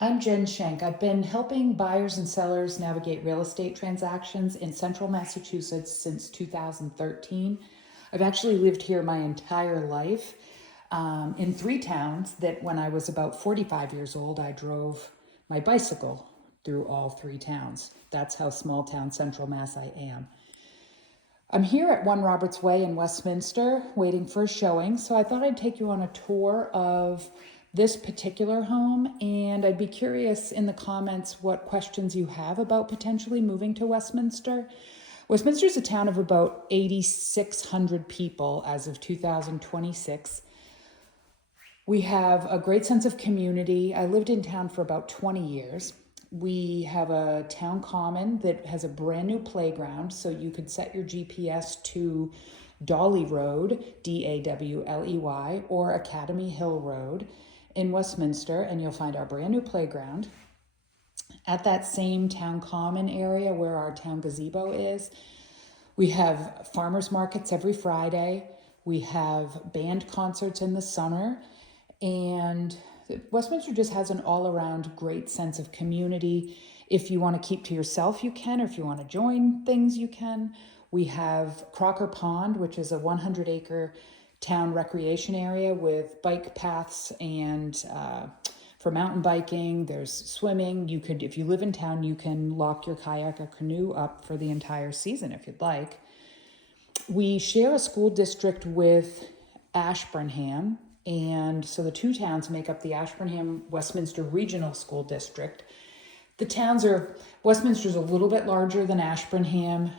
I'm Jen Schenk. I've been helping buyers and sellers navigate real estate transactions in central Massachusetts since 2013. I've actually lived here my entire life in 3 towns that when I was about 45 years old, I drove my bicycle through all 3 towns. That's how small town central Mass I am. I'm here at 1 Roberts Way in Westminster waiting for a showing, so I thought I'd take you on a tour of this particular home, and I'd be curious in the comments what questions you have about potentially moving to Westminster. Westminster is a town of about 8,600 people as of 2026. We have a great sense of community. I lived in town for about 20 years. We have a town common that has a brand new playground, so you could set your GPS to Dawley Road, Dawley, or Academy Hill Road in Westminster, and you'll find our brand new playground. At that same town common area where our town gazebo is, we have farmers markets every Friday. We have band concerts in the summer, and Westminster just has an all-around great sense of community. If you want to keep to yourself, you can, or if you want to join things, you can. We have Crocker Pond, which is a 100-acre town recreation area with bike paths and for mountain biking. There's swimming. You could, if you live in town, you can lock your kayak or canoe up for the entire season if you'd like. We share a school district with Ashburnham, and so the 2 towns make up the Ashburnham Westminster Regional School District. The towns are, Westminster's a little bit larger than Ashburnham.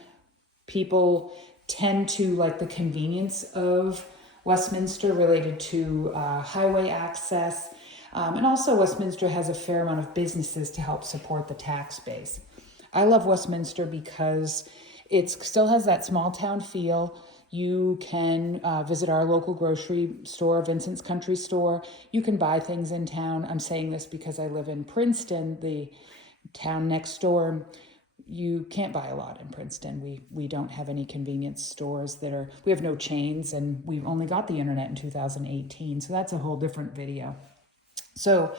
People tend to like the convenience of Westminster related to highway access. And also Westminster has a fair amount of businesses to help support the tax base. I love Westminster because it still has that small town feel. You can visit our local grocery store, Vincent's Country Store. You can buy things in town. I'm saying this because I live in Princeton, the town next door. You can't buy a lot in Princeton. We don't have any convenience stores we have no chains, and we've only got the internet in 2018. So that's a whole different video. So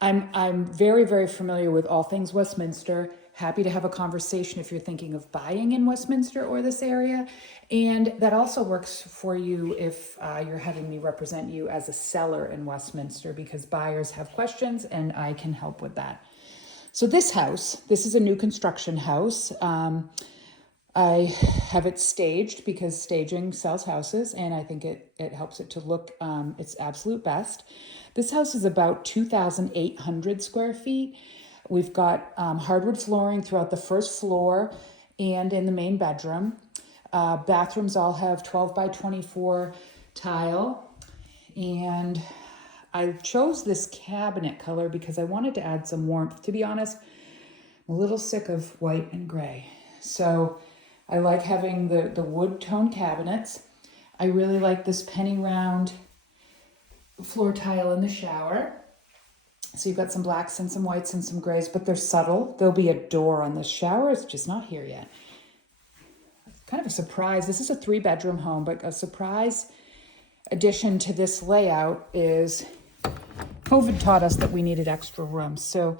I'm very, very familiar with all things Westminster. Happy to have a conversation if you're thinking of buying in Westminster or this area. And that also works for you if you're having me represent you as a seller in Westminster, because buyers have questions and I can help with that. So this house, this is a new construction house. I have it staged because staging sells houses, and I think it helps it to look its absolute best. This house is about 2,800 square feet. We've got hardwood flooring throughout the first floor and in the main bedroom. Bathrooms all have 12 by 24 tile, and I chose this cabinet color because I wanted to add some warmth. To be honest, I'm a little sick of white and gray. So I like having the wood tone cabinets. I really like this penny round floor tile in the shower. So you've got some blacks and some whites and some grays, but they're subtle. There'll be a door on the shower. It's just not here yet. Kind of a surprise. This is a 3-bedroom home, but a surprise addition to this layout is COVID taught us that we needed extra room. So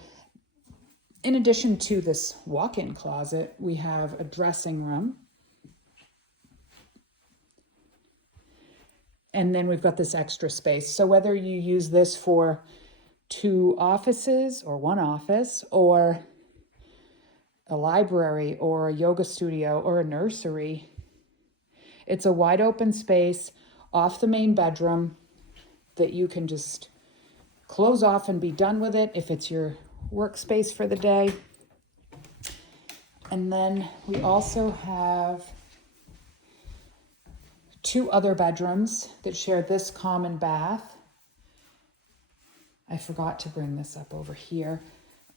in addition to this walk-in closet, we have a dressing room. And then we've got this extra space. So whether you use this for 2 offices or 1 office, or a library or a yoga studio or a nursery, it's a wide open space off the main bedroom that you can just close off and be done with it if it's your workspace for the day. And then we also have 2 other bedrooms that share this common bath. I forgot to bring this up over here.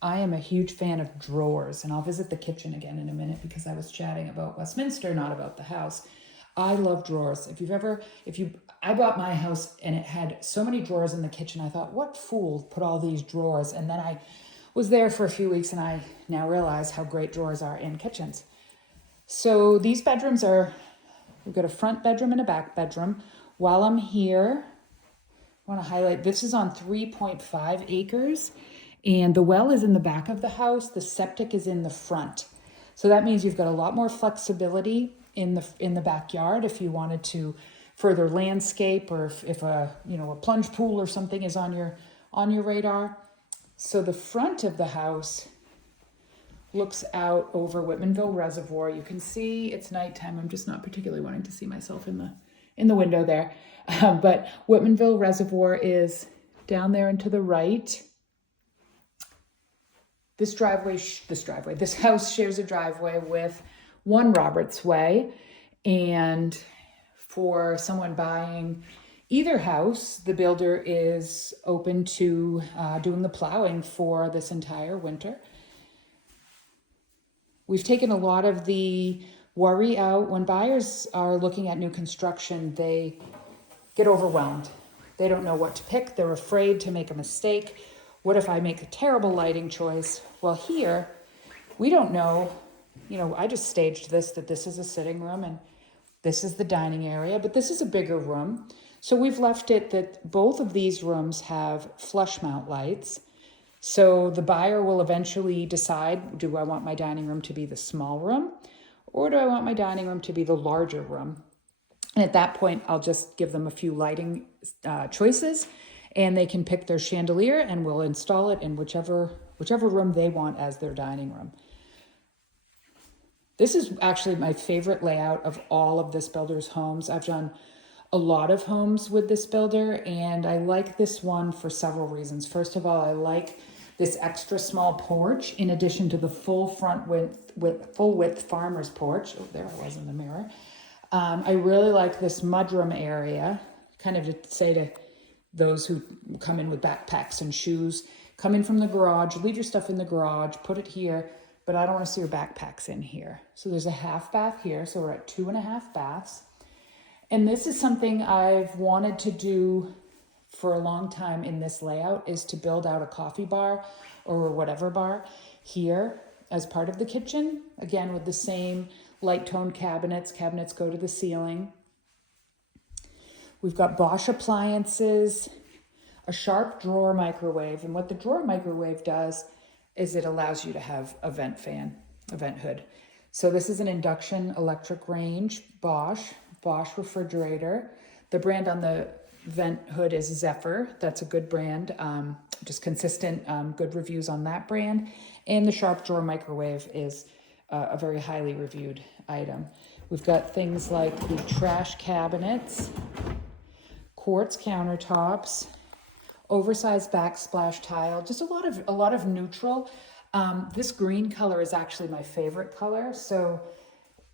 I am a huge fan of drawers, and I'll visit the kitchen again in a minute because I was chatting about Westminster, not about the house. I love drawers. I bought my house and it had so many drawers in the kitchen. I thought, what fool put all these drawers? And then I was there for a few weeks and I now realize how great drawers are in kitchens. So these bedrooms we've got a front bedroom and a back bedroom. While I'm here, I want to highlight, this is on 3.5 acres. And the well is in the back of the house. The septic is in the front. So that means you've got a lot more flexibility in the backyard if you wanted to further landscape, or if a plunge pool or something is on your radar. So the front of the house looks out over Whitmanville Reservoir. You can see it's nighttime. I'm just not particularly wanting to see myself in the window there. But Whitmanville Reservoir is down there and to the right. This house shares a driveway with One Roberts Way. And for someone buying either house, the builder is open to doing the plowing for this entire winter. We've taken a lot of the worry out. When buyers are looking at new construction, they get overwhelmed. They don't know what to pick. They're afraid to make a mistake. What if I make a terrible lighting choice? Well, here, we don't know. I just staged that this is a sitting room and this is the dining area, but this is a bigger room. So we've left it that both of these rooms have flush mount lights. So the buyer will eventually decide, do I want my dining room to be the small room, or do I want my dining room to be the larger room? And at that point, I'll just give them a few lighting choices, and they can pick their chandelier, and we'll install it in whichever room they want as their dining room. This is actually my favorite layout of all of this builder's homes. I've done a lot of homes with this builder, and I like this one for several reasons. First of all, I like this extra small porch in addition to the full width farmer's porch. Oh, there I was in the mirror. I really like this mudroom area, kind of to say to those who come in with backpacks and shoes, come in from the garage, leave your stuff in the garage, put it here, but I don't want to see your backpacks in here. So there's a half bath here, so we're at 2.5 baths. And this is something I've wanted to do for a long time in this layout, is to build out a coffee bar or whatever bar here as part of the kitchen. Again, with the same light toned cabinets. Cabinets go to the ceiling. We've got Bosch appliances, a sharp drawer microwave. And what the drawer microwave does is it allows you to have a vent hood. So this is an induction electric range, Bosch refrigerator. The brand on the vent hood is Zephyr. That's a good brand, just consistent, good reviews on that brand. And the sharp drawer microwave is a very highly reviewed item. We've got things like the trash cabinets, quartz countertops, oversized backsplash tile, just a lot of neutral. This green color is actually my favorite color. So,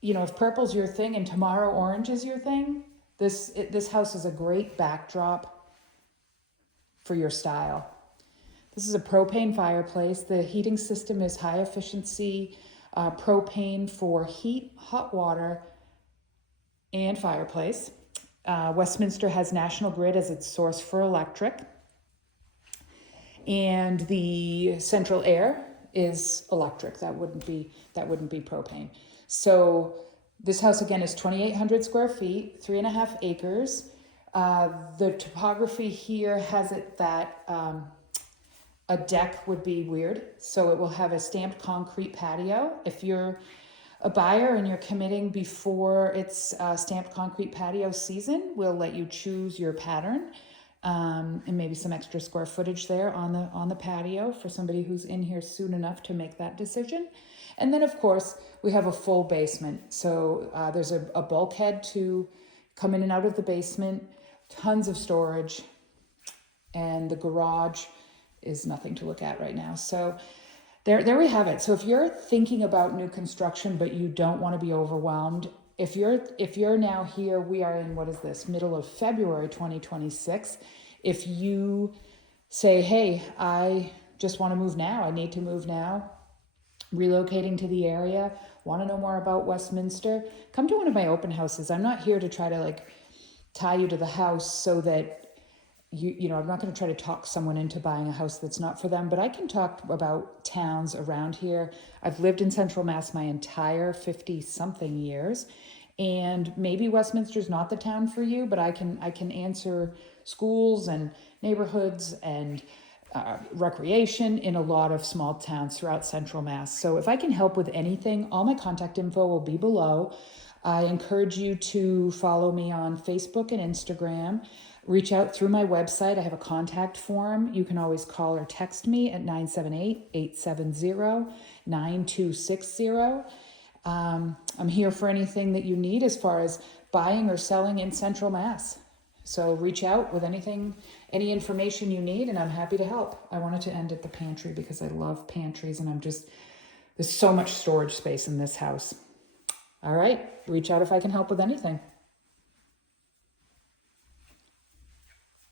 if purple's your thing and tomorrow orange is your thing, this house is a great backdrop for your style. This is a propane fireplace. The heating system is high efficiency propane for heat, hot water, and fireplace. Westminster has National Grid as its source for electric. And the central air is electric. That wouldn't be propane. So this house again is 2,800 square feet, 3.5 acres. The topography here has it that a deck would be weird. So it will have a stamped concrete patio. If you're a buyer and you're committing before it's stamped concrete patio season, we'll let you choose your pattern. And maybe some extra square footage there on the patio for somebody who's in here soon enough to make that decision. And then, of course, we have a full basement. So there's a bulkhead to come in and out of the basement, tons of storage, and the garage is nothing to look at right now. So there we have it. So if you're thinking about new construction, but you don't want to be overwhelmed, if you're now here, we are in, what is this, middle of February 2026. If you say, hey, I just want to move now, I need to move now, relocating to the area, want to know more about Westminster, come to one of my open houses. I'm not here to try to tie you to the house so that I'm not going to try to talk someone into buying a house that's not for them, but I can talk about towns around here. I've lived in Central Mass my entire 50-something years, and maybe Westminster's not the town for you, but I can answer schools and neighborhoods and recreation in a lot of small towns throughout Central Mass. So if I can help with anything, all my contact info will be below. I encourage you to follow me on Facebook and Instagram. Reach out through my website. I have a contact form. You can always call or text me at 978-870-9260. I'm here for anything that you need as far as buying or selling in Central Mass. So reach out with anything, any information you need, and I'm happy to help. I wanted to end at the pantry because I love pantries, and there's so much storage space in this house. All right, reach out if I can help with anything.